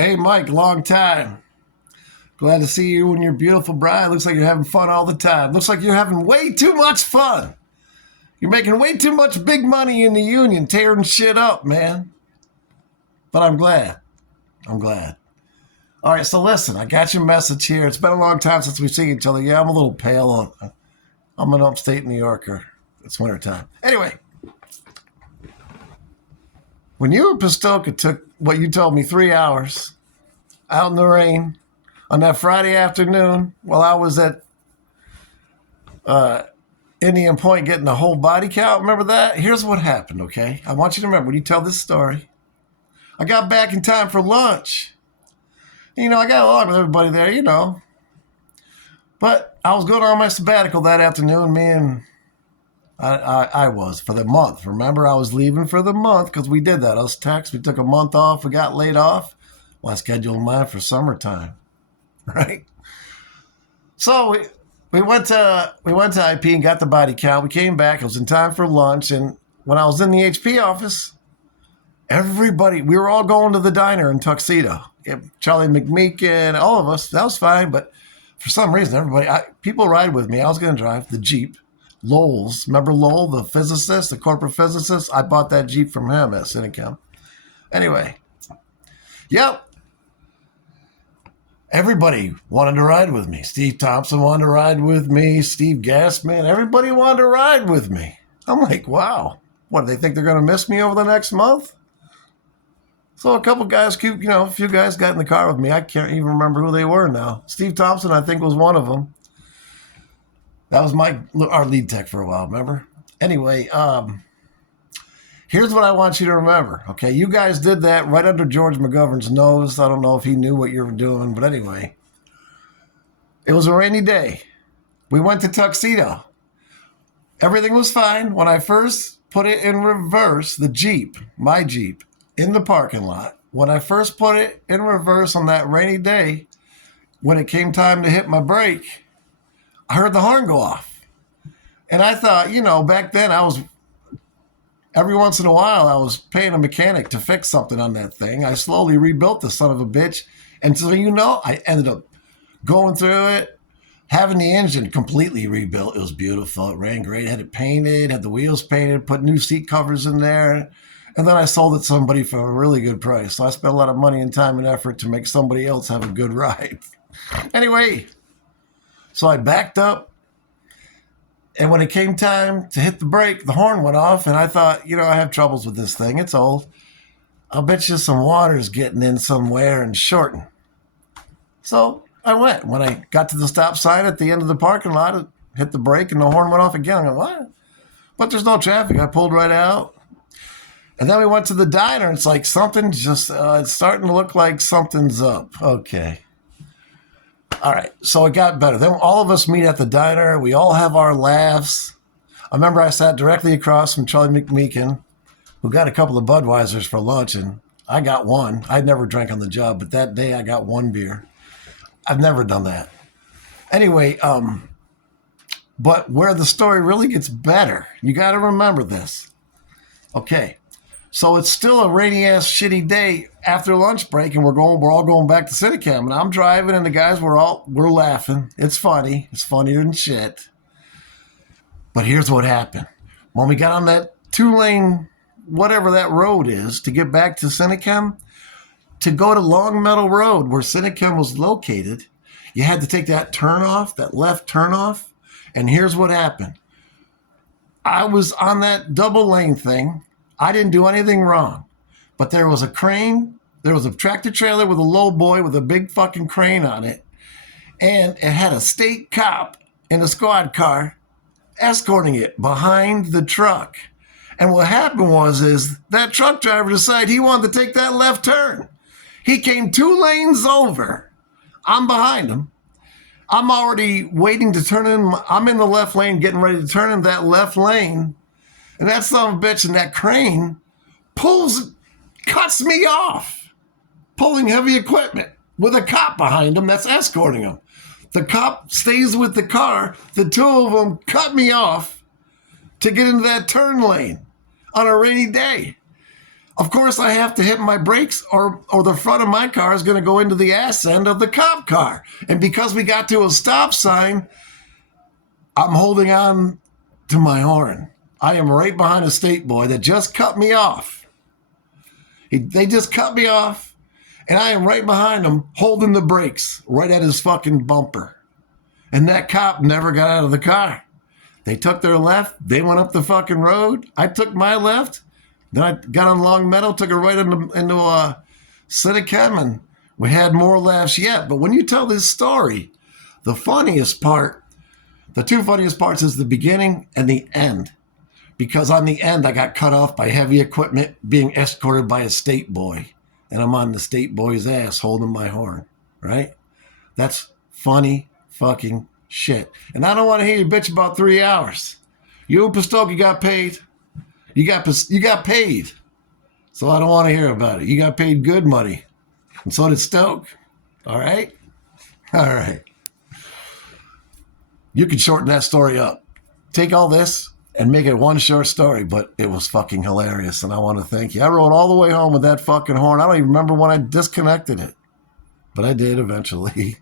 Hey, Mike, long time. Glad to see you and your beautiful bride. Looks like you're having fun all the time. Looks like you're having way too much fun. You're making way too much big money in the union, tearing shit up, man. But I'm glad. I'm glad. All right, so listen, I got your message here. It's been a long time since we've seen each other. Yeah, I'm a little pale. I'm an upstate New Yorker. It's wintertime. Anyway, when you were in Stoke, it took what you told me 3 hours out in the rain on that Friday afternoon while I was at Indian Point getting a whole body count. Remember that? Here's what happened, okay? I want you to remember when you tell this story. I got back in time for lunch. I got along with everybody there. But I was going on my sabbatical that afternoon. Me and I was for the month. Remember, I was leaving for the month because we did that. Us techs, we took a month off. We got laid off. Well, I scheduled mine for summertime, right? So we went to IP and got the body count. We came back. It was in time for lunch. And when I was in the HP office, we were all going to the diner in Tuxedo. Charlie McMeekin, all of us. That was fine. But for some reason, people ride with me. I was going to drive the Jeep. Lowell's. Remember Lowell, the physicist, the corporate physicist? I bought that Jeep from him at Cinechem. Anyway. Yep. Everybody wanted to ride with me. Steve Thompson wanted to ride with me. Steve Gassman. Everybody wanted to ride with me. I'm like, wow. What, do they think they're going to miss me over the next month? So a couple guys, a few guys got in the car with me. I can't even remember who they were now. Steve Thompson, I think, was one of them. That was our lead tech for a while, remember? Anyway, here's what I want you to remember, okay? You guys did that right under George McGovern's nose. I don't know if he knew what you were doing, but anyway. It was a rainy day. We went to Tuxedo. Everything was fine. When I first put it in reverse, the Jeep, my Jeep, in the parking lot, when I first put it in reverse on that rainy day, when it came time to hit my brake, I heard the horn go off. And I thought, back then every once in a while, I was paying a mechanic to fix something on that thing. I slowly rebuilt the son of a bitch. And so, I ended up going through it, having the engine completely rebuilt. It was beautiful. It ran great. Had it painted, had the wheels painted, put new seat covers in there. And then I sold it to somebody for a really good price. So I spent a lot of money and time and effort to make somebody else have a good ride. Anyway, so I backed up. And when it came time to hit the brake, the horn went off. And I thought, I have troubles with this thing. It's old. I'll bet you some water's getting in somewhere and shorting. So I went. When I got to the stop sign at the end of the parking lot, it hit the brake and the horn went off again. I go, what? But there's no traffic. I pulled right out. And then we went to the diner. It's like something it's starting to look like something's up. Okay. All right. So it got better. Then all of us meet at the diner. We all have our laughs. I remember I sat directly across from Charlie McMeekin, who got a couple of Budweisers for lunch, and I got one. I'd never drank on the job, but that day I got one beer. I've never done that. Anyway, but where the story really gets better, you got to remember this. Okay. So it's still a rainy-ass shitty day after lunch break, and we're all going back to Cinechem, and I'm driving, and the guys, we're laughing. It's funny. It's funnier than shit. But here's what happened. When we got on that 2-lane, whatever that road is, to get back to Cinechem, to go to Long Meadow Road, where Cinechem was located, you had to take that left turn off, and here's what happened. I was on that double lane thing. I didn't do anything wrong, but there was a crane. There was a tractor trailer with a low boy with a big fucking crane on it. And it had a state cop in a squad car escorting it behind the truck. And what happened is that truck driver decided he wanted to take that left turn. He came 2 lanes over. I'm behind him. I'm already waiting to turn in. I'm in the left lane, getting ready to turn in that left lane. And that son of a bitch in that crane cuts me off, pulling heavy equipment with a cop behind him that's escorting him. The cop stays with the car. The two of them cut me off to get into that turn lane on a rainy day. Of course, I have to hit my brakes or the front of my car is going to go into the ass end of the cop car. And because we got to a stop sign, I'm holding on to my horn. I am right behind a state boy that just cut me off. They just cut me off, and I am right behind him holding the brakes right at his fucking bumper. And that cop never got out of the car. They took their left. They went up the fucking road. I took my left. Then I got on Long Meadow, took it right into Sinichem, and we had more laughs yet. But when you tell this story, the funniest part, the two funniest parts is the beginning and the end. Because on the end, I got cut off by heavy equipment being escorted by a state boy. And I'm on the state boy's ass holding my horn, right? That's funny fucking shit. And I don't want to hear you bitch about 3 hours. You and Stoke, you got paid. You got paid. So I don't want to hear about it. You got paid good money. And so did Stoke. All right? All right. You can shorten that story up. Take all this and make it one short story, but it was fucking hilarious, and I want to thank you. I rode all the way home with that fucking horn. I don't even remember when I disconnected it, but I did eventually.